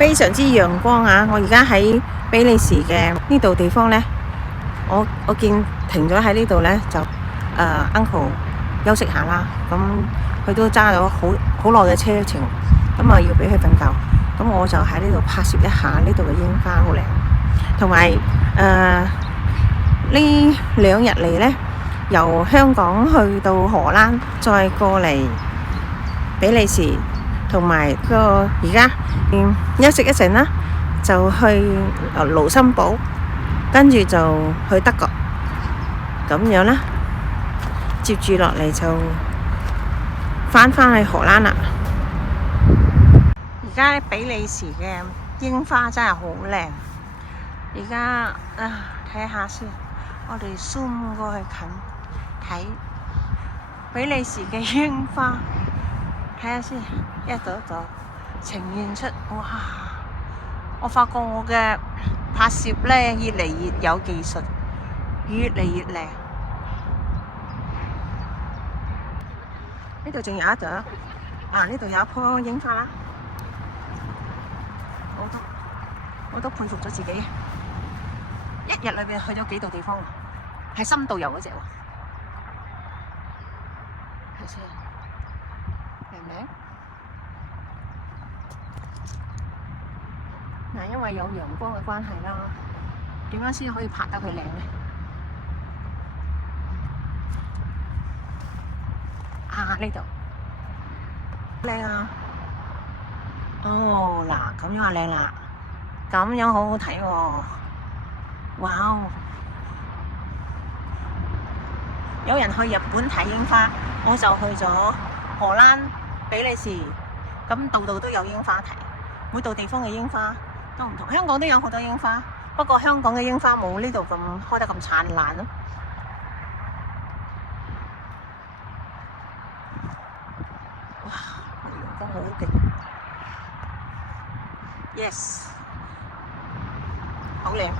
非常之陽光啊！我而家喺比利時嘅呢度地方呢，我見停咗喺呢度呢，就uncle 休息下啦。咁佢都揸咗好耐嘅車程，咁啊要俾佢瞓覺。咁我就喺呢度拍攝一下呢度嘅櫻花，好靚。同埋呢2日嚟呢，由香港去到荷蘭，再過嚟比利時，同埋而家休息一陣啦，就去盧森堡，跟住就去德國，咁樣啦。接住落嚟就返去荷蘭啦。而家比利時嘅櫻花真係好靚。而家睇下先，我哋 zoom 過去近睇比利時嘅櫻花，睇下先，一朵一朵呈現出，哇！我發覺我嘅拍攝呢越嚟越有技術，越嚟越靚。呢度仲有一朵，呢度有一棵櫻花啦，我都佩服咗自己，一日裏邊去咗幾度地方，係深度遊嗰隻喎，係先，靚唔靚？嗱，因為有陽光嘅關係啦，點樣先可以拍得佢靚呢？呢度靚啊！哦，嗱，咁樣啊靚啦，咁樣好好睇喎！哇哦！有人去日本睇櫻花，我就去咗荷蘭、比利時，咁度度都有櫻花睇，每度地方嘅櫻花都唔同。香港都有好多櫻花，不過香港嘅櫻花冇呢度咁開得咁燦爛咯。哇！陽光好勁 ，yes， 好靚。